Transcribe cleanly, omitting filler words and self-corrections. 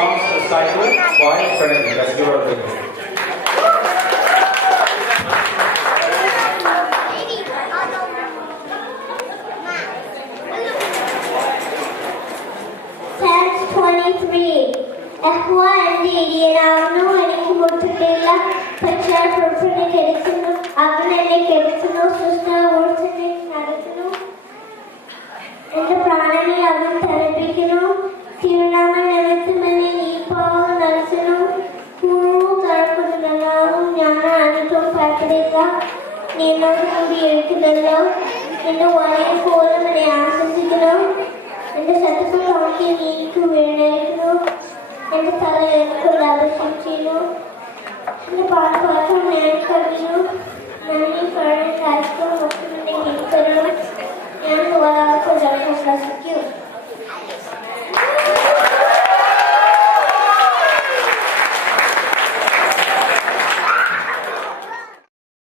songs Cycle by Trinity. Let's give her a big hand. Psalms 23. യഹോവ എന്റെ ഇടയനാകുന്നു, എനിക്ക് മുട്ടിട്ടില്ല. പച്ചയായ പുൽപ്പുല്ലിൽ കിടക്കുന്നു, അവൻ എന്നെ കിടത്തുന്നു. സ്വസ്ഥതയോടെ നടത്തുന്നു. എന്റെ പ്രാണനെ അവൻ തണുപ്പിക്കുന്നു. തിരുനാമം നിമിത്തം എന്നെ നീതിപോകെ നടത്തുന്നു. നടക്കുന്നതാകും ഞാൻ അനുഭവം ഭയപ്പെടില്ല. നീ എന്നോട് കൂടി ഇരിക്കുന്നല്ലോ. എന്റെ വലയം പോലും എന്നെ ആശ്വസിക്കുന്നു. എന്റെ ശത്രുക്കൾ നോക്കി നീക്ക് വീണേക്കുന്നു. എന്റെ തല എനിക്കുള്ള അഭിഷേകം ചെയ്യുന്നു. എന്റെ പാഠപാത്രം ഞാൻ കവിഞ്ഞു. ഞാൻ ഈ പറഞ്ഞ കാര്യങ്ങൾ നോക്കുന്നുണ്ടെങ്കിൽ ഞാൻ ഒരാൾക്ക് ശ്വസിക്കും.